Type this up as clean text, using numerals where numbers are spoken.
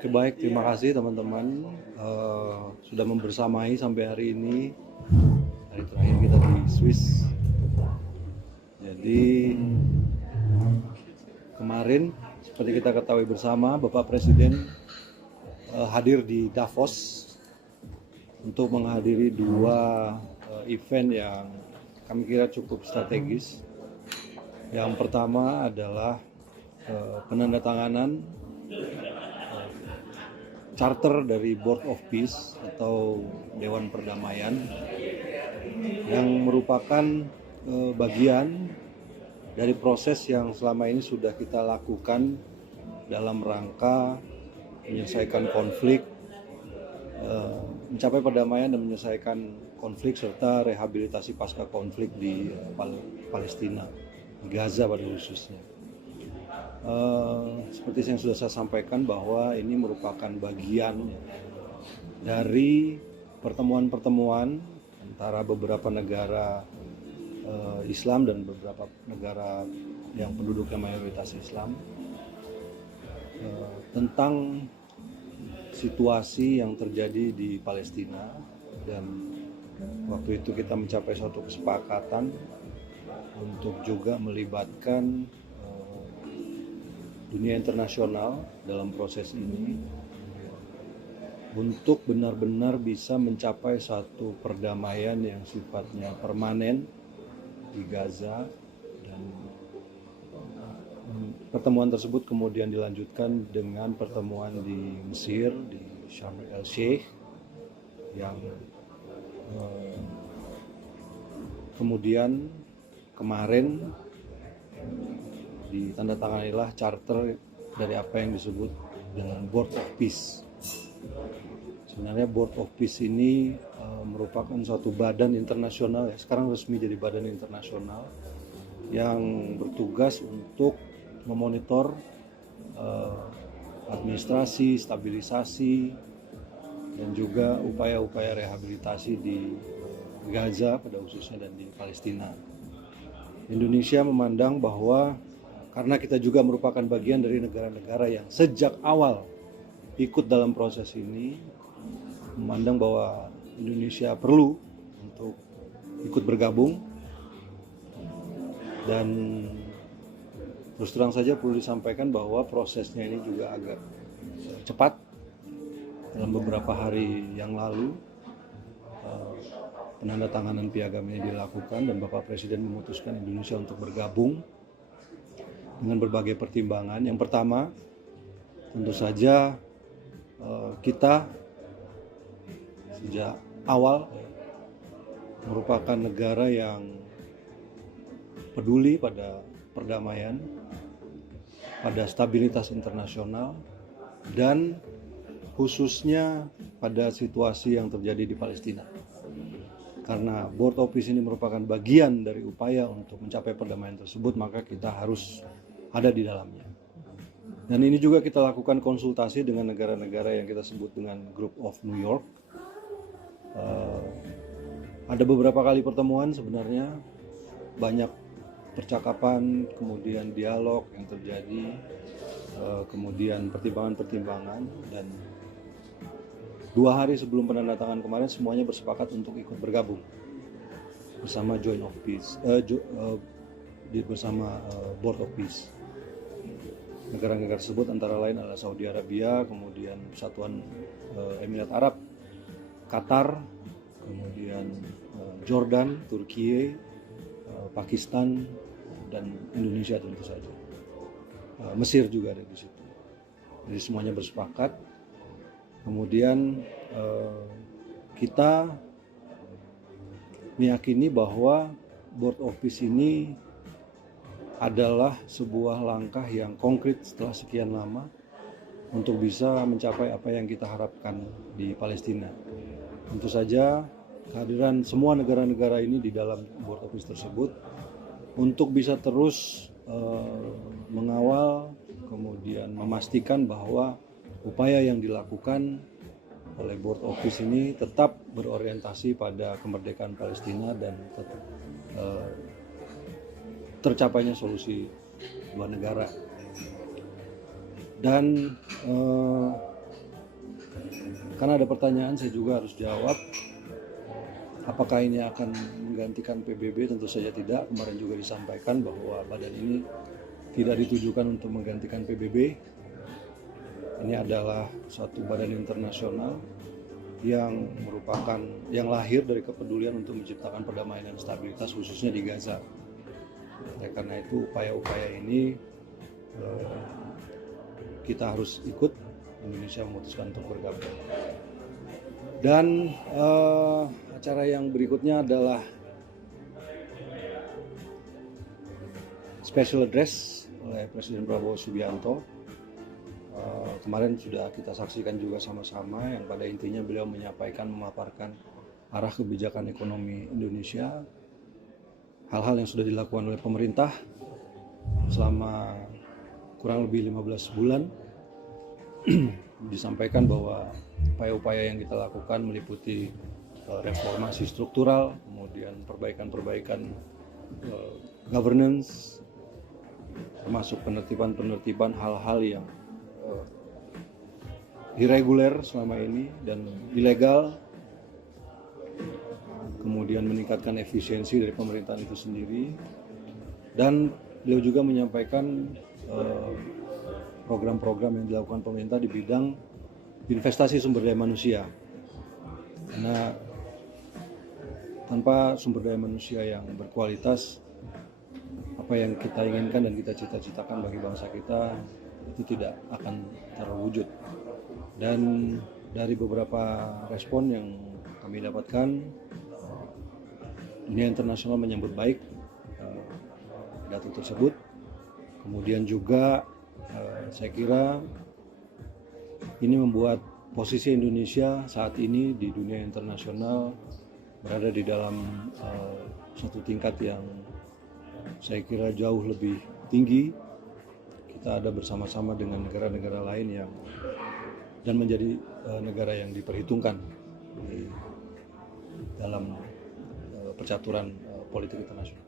Oke, baik, terima kasih teman-teman sudah membersamai sampai hari ini, hari terakhir kita di Swiss. Jadi kemarin seperti kita ketahui bersama, Bapak Presiden hadir di Davos untuk menghadiri dua event yang kami kira cukup strategis. Yang pertama adalah penandatanganan charter dari Board of Peace atau Dewan Perdamaian yang merupakan bagian dari proses yang selama ini sudah kita lakukan dalam rangka menyelesaikan konflik, mencapai perdamaian dan menyelesaikan konflik serta rehabilitasi pasca konflik di Palestina, di Gaza pada khususnya. Seperti yang sudah saya sampaikan bahwa ini merupakan bagian dari pertemuan-pertemuan antara beberapa negara Islam dan beberapa negara yang penduduknya mayoritas Islam tentang situasi yang terjadi di Palestina, dan waktu itu kita mencapai suatu kesepakatan untuk juga melibatkan dunia internasional dalam proses ini untuk benar-benar bisa mencapai satu perdamaian yang sifatnya permanen di Gaza. Dan pertemuan tersebut kemudian dilanjutkan dengan pertemuan di Mesir, di Sharm el Sheikh, yang kemudian kemarin ditandatanganilah charter dari apa yang disebut dengan Board of Peace. Sebenarnya Board of Peace ini merupakan suatu badan internasional, ya sekarang resmi jadi badan internasional yang bertugas untuk memonitor administrasi, stabilisasi, dan juga upaya-upaya rehabilitasi di Gaza pada khususnya dan di Palestina. Indonesia memandang bahwa karena kita juga merupakan bagian dari negara-negara yang sejak awal ikut dalam proses ini, memandang bahwa Indonesia perlu untuk ikut bergabung. Dan terus terang saja perlu disampaikan bahwa prosesnya ini juga agak cepat. Dalam beberapa hari yang lalu penandatanganan piagam ini dilakukan dan Bapak Presiden memutuskan Indonesia untuk bergabung dengan berbagai pertimbangan. Yang pertama, tentu saja kita sejak awal merupakan negara yang peduli pada perdamaian, pada stabilitas internasional, dan khususnya pada situasi yang terjadi di Palestina. Karena Board of Peace ini merupakan bagian dari upaya untuk mencapai perdamaian tersebut, maka kita harus ada di dalamnya. Dan ini juga kita lakukan konsultasi dengan negara-negara yang kita sebut dengan Group of New York. Ada beberapa kali pertemuan, sebenarnya banyak percakapan, kemudian dialog yang terjadi, kemudian pertimbangan-pertimbangan, dan 2 hari sebelum penandatanganan kemarin semuanya bersepakat untuk ikut bergabung bersama Joint of Peace, bersama Board of Peace. Negara-negara tersebut antara lain adalah Saudi Arabia, kemudian Persatuan Emirat Arab, Qatar, kemudian Jordan, Turki, Pakistan, dan Indonesia tentu saja. Mesir juga ada di situ. Jadi semuanya bersepakat. Kemudian kita meyakini bahwa Board of Peace ini adalah sebuah langkah yang konkret setelah sekian lama untuk bisa mencapai apa yang kita harapkan di Palestina. Tentu saja kehadiran semua negara-negara ini di dalam Board of Peace tersebut untuk bisa terus mengawal, kemudian memastikan bahwa upaya yang dilakukan oleh Board of Peace ini tetap berorientasi pada kemerdekaan Palestina dan tercapainya solusi dua negara. Dan Karena ada pertanyaan saya juga harus jawab, apakah ini akan menggantikan PBB? Tentu saja tidak. Kemarin juga disampaikan bahwa badan ini tidak ditujukan untuk menggantikan PBB. Ini adalah suatu badan internasional yang merupakan yang lahir dari kepedulian untuk menciptakan perdamaian dan stabilitas khususnya di Gaza. Karena itu upaya-upaya ini kita harus ikut. Indonesia memutuskan untuk bergabung. Dan acara yang berikutnya adalah special address oleh Presiden Prabowo Subianto. Kemarin sudah kita saksikan juga sama-sama, yang pada intinya beliau menyampaikan, memaparkan arah kebijakan ekonomi Indonesia, hal-hal yang sudah dilakukan oleh pemerintah selama kurang lebih 15 bulan. Disampaikan bahwa upaya-upaya yang kita lakukan meliputi reformasi struktural, kemudian perbaikan-perbaikan governance, termasuk penertiban hal-hal yang irreguler selama ini dan ilegal, kemudian meningkatkan efisiensi dari pemerintahan itu sendiri. Dan beliau juga menyampaikan program-program yang dilakukan pemerintah di bidang investasi sumber daya manusia. Karena tanpa sumber daya manusia yang berkualitas, apa yang kita inginkan dan kita cita-citakan bagi bangsa kita itu tidak akan terwujud. Dan dari beberapa respon yang kami dapatkan, dunia internasional menyambut baik pidato tersebut. Kemudian juga saya kira ini membuat posisi Indonesia saat ini di dunia internasional berada di dalam satu tingkat yang saya kira jauh lebih tinggi. Kita ada bersama-sama dengan negara-negara lain yang dan menjadi negara yang diperhitungkan di dalam percaturan politik internasional.